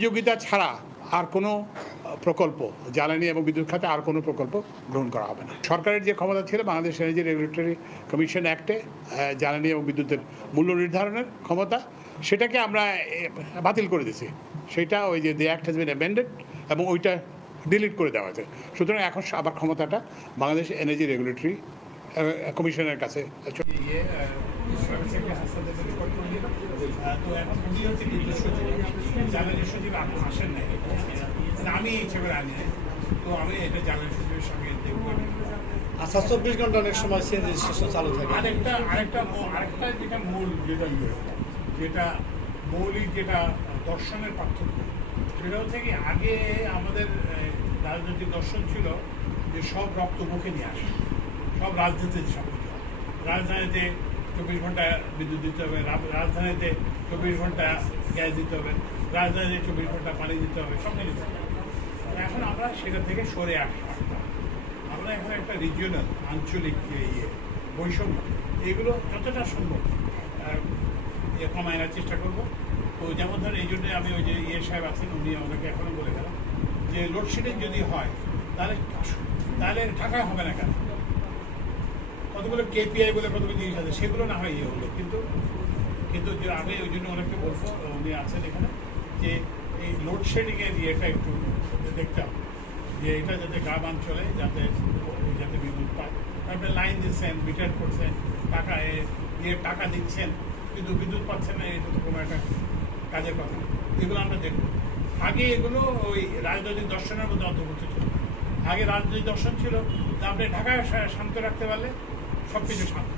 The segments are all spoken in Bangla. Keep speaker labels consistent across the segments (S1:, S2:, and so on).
S1: প্রতিযোগিতা ছাড়া আর কোনো প্রকল্প, জ্বালানি এবং বিদ্যুৎ খাতে আর কোনো প্রকল্প গ্রহণ করা হবে না। সরকারের যে ক্ষমতা ছিল, বাংলাদেশ এনার্জি রেগুলেটরি কমিশন অ্যাক্টে জ্বালানি এবং বিদ্যুতের মূল্য নির্ধারণের ক্ষমতা, সেটাকে আমরা বাতিল করে দিয়েছি। সেটা ওই যে the act has been amended এবং ওইটা ডিলিট করে দেওয়া হয়েছে। সুতরাং এখন আবার ক্ষমতাটা বাংলাদেশ এনার্জি রেগুলেটরি কমিশনের কাছে
S2: তো হচ্ছে জ্বালানি আসেন নাই আমি তো আমি এটা সঙ্গে
S3: চব্বিশ ঘণ্টা অনেক সময় সিএনজি স্টেশন চালু থাকে
S2: আরেকটা আরেকটা আরেকটা যেটা মূল যেটা ইয়ে যেটা মৌলিক যেটা দর্শনের পার্থক্য, সেটা হচ্ছে কি আগে আমাদের রাজনৈতিক দর্শন ছিল যে সব রক্ত মুখে নিয়ে আসে, সব রাজনীতির সব। রাজধানীতে চব্বিশ ঘণ্টা বিদ্যুৎ দিতে হবে রাজধানীতে চব্বিশ ঘণ্টা গ্যাস দিতে হবে, রাজধানীতে চব্বিশ ঘণ্টা পানি দিতে হবে, সব দিতে হবে। এখন আমরা সেটা থেকে সরে আসলাম আমরা এখন একটা রিজিওনাল আঞ্চলিক ইয়ে বৈষম্য, এগুলো যতটা সম্ভব ইয়ে কমায় আনার চেষ্টা করব। তো যেমন ধরেন এই জন্য আমি ওই যে ইয়ে সাহেব আছেন, উনি আমাকে এখনও বলে গেলাম যে লোডশেডিং যদি হয়, তাহলে তাহলে ঢাকায় হবে না কেন? কতগুলো কেপিআই বলে কতগুলো জিনিস আছে, সেগুলো না হয় ইয়ে হলো কিন্তু কিন্তু আমি ওই জন্য ওনাকে বলব উনি আছেন এখানে, যে এই লোডশেডিংয়ের ইয়েটা একটু দেখতাম যে এটা যাতে গ্রাম অঞ্চলে যাতে যাতে বিদ্যুৎ পায়। তারপরে লাইন দিচ্ছেন মিটার করছেন, টাকা এ- ইয়ে টাকা দিচ্ছেন, কিন্তু বিদ্যুৎ পাচ্ছেন না, এটা তো কোনো একটা কাজের কথা। এগুলো আমরা দেখব। আগে এগুলো ওই রাজনৈতিক দর্শনের মধ্যে অন্তর্ভুক্ত ছিল। আগে রাজনৈতিক দর্শন ছিল আপনি ঢাকায় শান্ত রাখতে পারলে সব কিছু শান্ত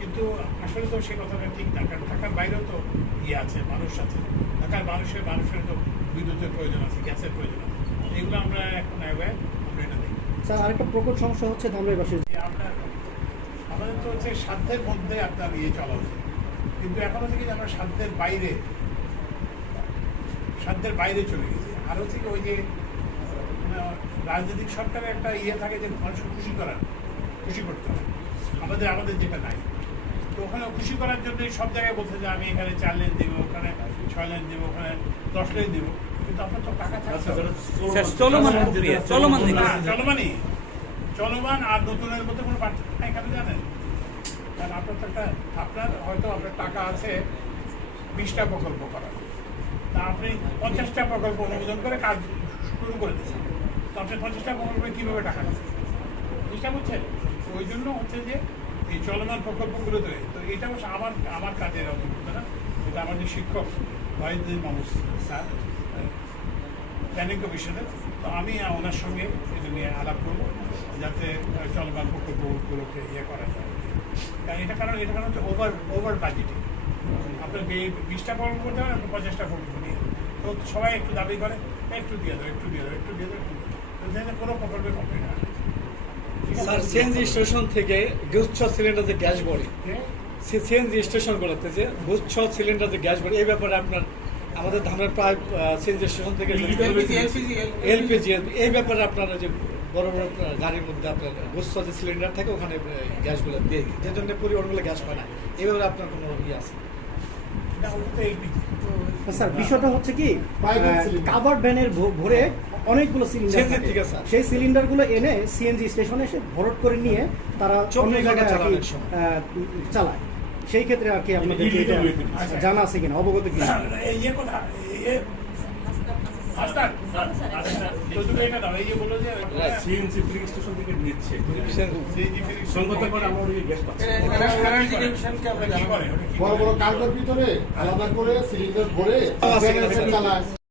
S2: কিন্তু আসলে তো সে কথাটা ঠিক না কারণ ঢাকার বাইরেও তো ইয়ে আছে মানুষ আছে। ঢাকার মানুষের মানুষের তো বিদ্যুতের প্রয়োজন আছে গ্যাসের প্রয়োজন আছে। এগুলো আমরা এখন অ্যাওয়্যার আমরা এটা দেখি।
S3: স্যার আরেকটা প্রকট সমস্যা হচ্ছে ধামরাইবাসীর
S2: যে আপনার আমাদের তো হচ্ছে সাধ্যের মধ্যে আপনার ইয়ে চলা উচিত। কিন্তু এখন হচ্ছে কি যে আমরা সাধ্যের বাইরে সাধ্যের বাইরে চলে গেছি। আর হচ্ছে কি ওই যে আহ, রাজনৈতিক সরকারের একটা ইয়ে থাকে যে মানুষকে খুশি করার খুশি করতে হয়। আমাদের আমাদের যেটা নাই। তো ওখানে খুশি করার জন্য সব জায়গায় বলছে যে আমি এখানে চার লেন দেবো ওখানে ছয় লেন দেবো ওখানে দশ লেন দেবো। কিন্তু আপনার তো টাকা থাকছে।
S4: স্যার চলমান চলমান
S2: চলমানই। চলমান আর নতুনের মধ্যে কোনো পার্থক্য নাই কেন জানেন? কারণ আপনার তো একটা আপনার হয়তো আপনার টাকা আছে বিশটা প্রকল্প করার। তা আপনি পঞ্চাশটা প্রকল্প অনুমোদন করে কাজ শুরু করে দিচ্ছেন তো আপনি পঞ্চাশটা প্রকল্পে কীভাবে টাকা দিচ্ছেন জিনিসটা বুঝছেন ওই জন্য হচ্ছে যে এই চলমান প্রকল্পগুলো প্রকল্পগুলোতে, তো এটা অবশ্য আমার আমার কাজের অভিজ্ঞতা না, এটা আমার যে শিক্ষক ওয়াহিদুদ্দিন মানুষ, স্যার, প্ল্যানিং কমিশনের, তো আমি ওনার সঙ্গে এটা নিয়ে আলাপ করব, যাতে চলমান প্রকল্পগুলোকে ইয়ে করা যায় কারণ এটা কারণ এটা কারণ হচ্ছে ওভার ওভার বাজেটিং আপনার বে- বিশটা প্রকল্প করতে হবে, আপনার পঞ্চাশটা প্রকল্প নিয়ে তো সবাই একটু দাবি করে, একটু দিয়ে দাও, একটু দিয়ে দাও, একটু দিয়ে দাও, একটু দিয়ে দাও। কোনো প্রকল্পে কমপ্লিট হয়?
S3: স্যার সিএনজি স্টেশন থেকে গুচ্ছ সিলিন্ডার যে গ্যাস বড়ে
S2: হ্যাঁ?
S3: সিএনজি স্টেশনগুলোতে যে গুচ্ছ সিলিন্ডার যে গ্যাস বড়ে এই ব্যাপারে আপনার আমাদের ধামের প্রায় সিএনজি স্টেশন থেকে এলপিজি এই ব্যাপারে আপনারা যে বড় বড় গাড়ির মধ্যে আপনার গুচ্ছ যে সিলিন্ডার থাকে ওখানে গ্যাসগুলো দিয়ে যে জন্য পরিবারগুলো গ্যাস পায় না এই ব্যাপারে আপনার কোনো ইয়ে আছে?
S2: না, ওটা তো LPG
S5: স্যার বিষয়টা হচ্ছে কি কাভার ভ্যানের ভরে অনেকগুলো সিলিন্ডার সেই সিলিন্ডারগুলো এনে সিএনজি স্টেশনে এসে ভরট করে নিয়ে তারা অন্য জায়গায় চালায়। সেই ক্ষেত্রে আর কি আপনাদের। জানা আছে কিনা অবগত কিনা?
S6: বড়
S2: করে?
S6: বড় কার্ডের ভিতরে আলাদা করে সিলিন্ডার ভরে চালায়।